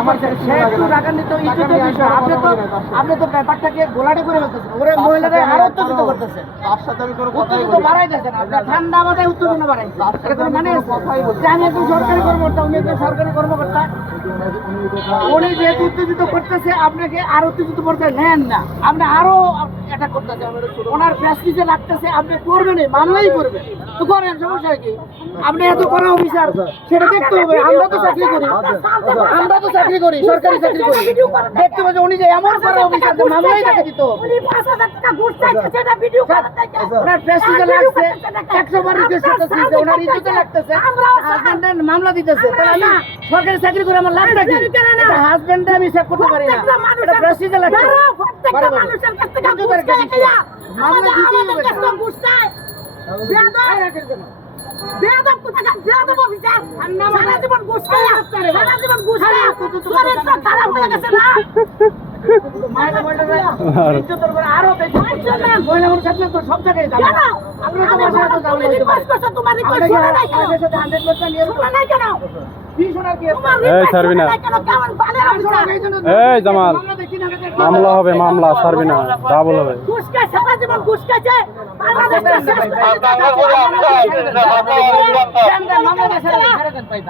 আমার করছেন সে একটু রাগান্বিত ইজ্জতের বিষয়। আপনি তো আপনি তো ব্যাপারটাকে গোলাটে করে ফেলতেছেন। ওরে মহিলারা আরও উত্তেজিত করতেছেন তার সাথে আমি কোনো কথাই উত্তেজিত বাড়াইতেছেন আপনার ঠান্ডা মাথায় উত্তেজনা বাড়াইছেন। এটা কোনো মানে আছে? যে আমি একজন সরকারি কর্মকর্তা উনি একজন সরকারি কর্মকর্তা। উনি যেহেতু উত্তেজিত করতেছে আপনাকে আরও উত্তেজিত করতে নেন না। আপনি আরও করতেছে ওনার প্রেস্টিজে লাগতেছে আপনি মামলাই করবেন। তো করেন সমস্যা কি? আপনি এত করা অফিসার সেটা দেখতে হবে। আমরা তো চাকরি করি। আমরা তো চাকরি করি সরকারি চাকরি করি। দেখতে যে উনি যে এমন করা অফিসার যে মামলাই তাকে দিতে হবে। ওনার প্রেস্টিজে লাগছে। একশো বার রিকোয়েস্ট করতেছে ওনার ইজ্জতে লাগতেছে। হাজবেন্ডের মামলা দিতেছে। তাহলে আমি সরকারি চাকরি করে আমার লাভটা কি? এটা হাজবেন্ডে আমি সেভ করতে পারি না। এটা প্রেস্টিজে লাগছে সারা জীবন ঘুষ খারাপ হয়ে গেছে না? এই, জামাল। মামলা দেখি না, আমাদের- মামলা হবে মামলা ছাড়বি না ডাবল হবে।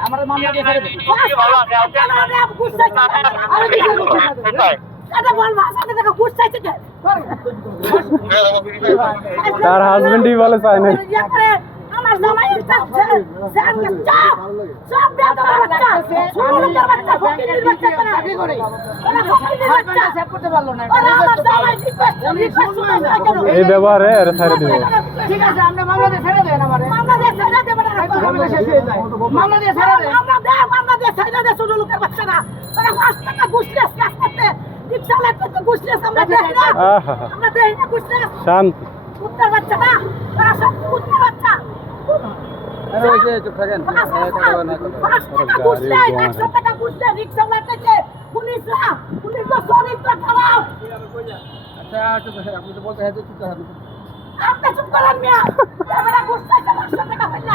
আমার মামলা দিয়ে দেন। কে তার হাজবেন্ডই বলে চায় না আমার জামাই চাচ্ছে জানলে চাপ সব বেদবার বাচ্চা সুমুলকের বাচ্চা ফকিরের বাচ্চা করে চাকরি করি। ওরা ফকিরের বাচ্চা সেভ করতে পারল না। আমার জামাই রিকোয়েস্ট রিকোয়েস্ট শুনলোই না। কেন এই ব্যবহারে এর ছেড়ে দিবে ঠিক আছে, আপনি মামলা দিয়ে ছেড়ে দেন আমারে। মামলা দিয়ে ছেড়ে দেবে না শেষ হয়ে যায়। মামলা দিয়ে ছেড়ে দেন। মামলা দিয়ে ছেড়ে দে ছোট লোকের বাচ্চা না পাঁচ টাকা ঘুষ নেয় পুলিশরা পুলিশরা চরিত্র খারাপ। আপনি চুপ করেন মিয়া। এবারে ঘুষ চাইছে টাকা হইলা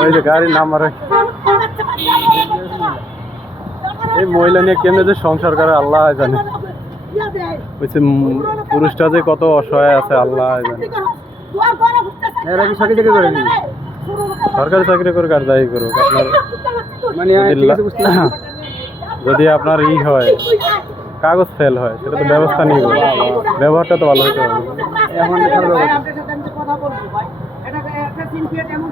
ওই যে গাড়ির নাম্বার এই মহিলা নিয়ে কেমনে যে সংসার করে আল্লাহ জানে। যে পুরুষটা যে কত অসহায় আছে আল্লাহ জানে। এরা কি চাকরি চাকরি করেনি সরকারি চাকরি করুক আর যাই করুক আপনার মানে যদি আপনার ই হয় কাগজ ফেল হয় সেটা তো ব্যবস্থা নিয়ে ব্যবহারটা তো ভালো হতে হবে। এখন এশিয়ান পেয়ার এমন